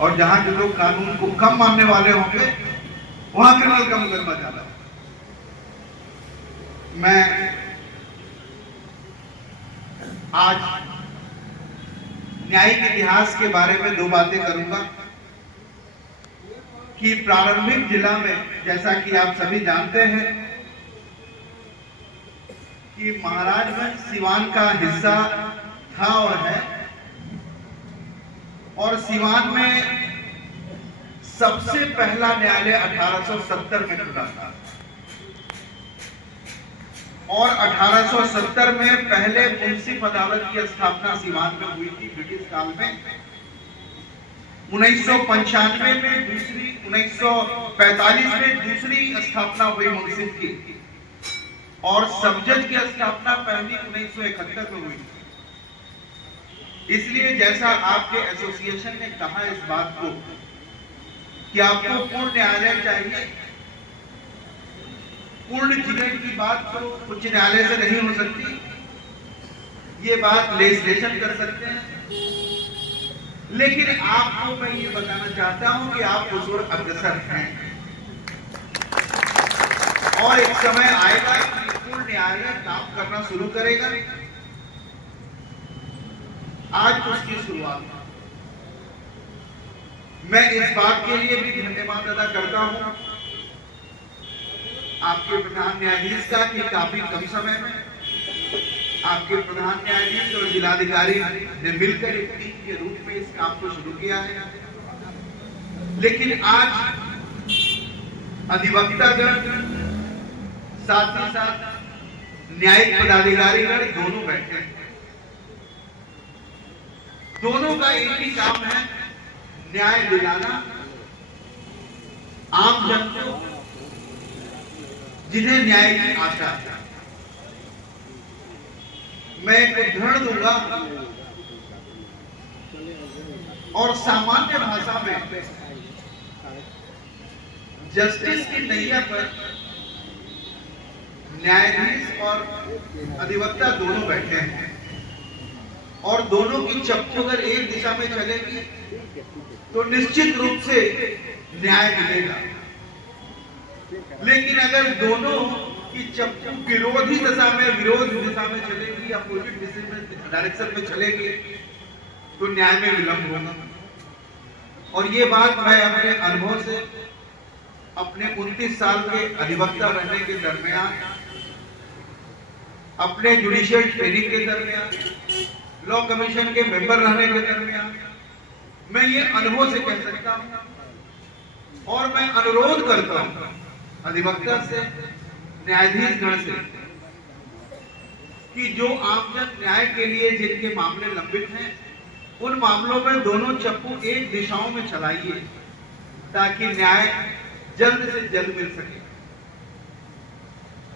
और जहां जो लोग कानून को कम मानने वाले होंगे वहां क्रिमिनल का मुकदमा ज्यादा। मैं आज न्यायिक इतिहास के बारे में दो बातें करूंगा कि प्रारंभिक जिला में, जैसा कि आप सभी जानते हैं कि महाराजगंज सीवान का हिस्सा था और है, और सीवान में सबसे पहला न्यायालय 1870 में खुला था और 1870 में पहले मुंसिफ अदालत की स्थापना सीवान में हुई थी ब्रिटिश काल में। 1995 में दूसरी, 1945 में दूसरी स्थापना हुई मुंसिफ की, और सब जज की स्थापना पहली 1971 में हुई। इसलिए जैसा आपके एसोसिएशन ने कहा इस बात को कि आपको पूर्ण न्यायालय चाहिए, पूर्ण जिले की बात तो उच्च न्यायालय से नहीं हो सकती, ये बात लेजिस्लेशन कर सकते हैं, लेकिन आपको मैं ये बताना चाहता हूं कि आप उस ओर अग्रसर हैं और एक समय आएगा कि पूर्ण न्यायालय काम करना शुरू करेगा। आज उसकी शुरुआत। मैं इस बात के लिए भी धन्यवाद अदा करता हूं आपके प्रधान न्यायाधीश का कि काफी कम समय में आपके प्रधान न्यायाधीश और जिलाधिकारी ने मिलकर एक टीम के रूप में इस काम को शुरू किया है। लेकिन आज अधिवक्तागण साथ ही साथ न्यायिक पदाधिकारीगण दोनों बैठे हैं। दोनों का एक ही काम है, न्याय दिलाना आम जन को, जिन्हें न्याय की आशा है। मैं एक उदाहरण दूंगा और सामान्य भाषा में जस्टिस की नैया पर न्यायाधीश और अधिवक्ता दोनों बैठे हैं और दोनों की चप्पू अगर एक दिशा में चलेगी तो निश्चित रूप से न्याय मिलेगा, लेकिन अगर दोनों की चप्पू विरोधी दिशा में चलेगी, अपोजिट डायरेक्शन में चलेगी, तो न्याय में विलंब होगा। और ये बात मैं अपने अनुभव से, अपने 29 साल के अधिवक्ता रहने के दरमियान, अपने जुडिशियल ट्रेनिंग के दरमियान, लॉ कमीशन के मेंबर रहने के दरमियान मैं ये अनुभव से कह सकता हूं और मैं अनुरोध करता हूं अधिवक्ता से, न्यायाधीश गण से, कि जो आमजन न्याय के लिए जिनके मामले लंबित हैं उन मामलों में दोनों चप्पू एक दिशाओं में चलाइए ताकि न्याय जल्द से जल्द मिल सके।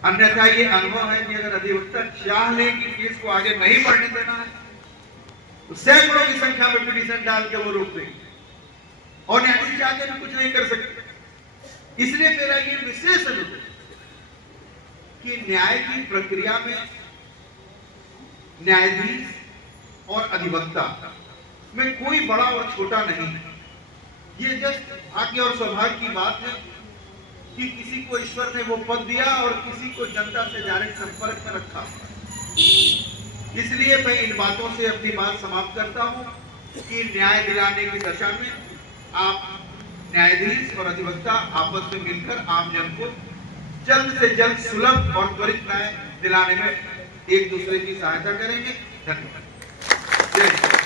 अन्यथा ये अनुभव है कि अगर अधिवक्ता चाह ले कि केस को आगे नहीं बढ़ने देना है तो सैकड़ों की संख्या में पिटीशन डाल के वो रोक देंगे और न्यायाधीश चाहते भी कुछ नहीं कर सकते। इसलिए मेरा ये विशेष अनुरोध कि न्याय की प्रक्रिया में न्यायाधीश और अधिवक्ता में कोई बड़ा और छोटा नहीं है। ये जस्ट भाग्य और सौभाग्य की बात है कि किसी को ईश्वर ने वो पद दिया और किसी को जनता से डायरेक्ट संपर्क में रखा। इसलिए मैं इन बातों से अपनी बात समाप्त करता हूं कि न्याय दिलाने की दशा में आप न्यायाधीश और अधिवक्ता आपस में मिलकर आम जन को जल्द से जल्द सुलभ और त्वरित न्याय दिलाने में एक दूसरे की सहायता करेंगे। धन्यवाद। जय Hind.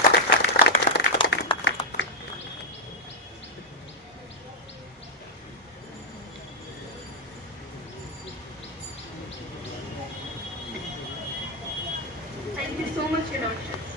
Thank you so much, Your Lordship.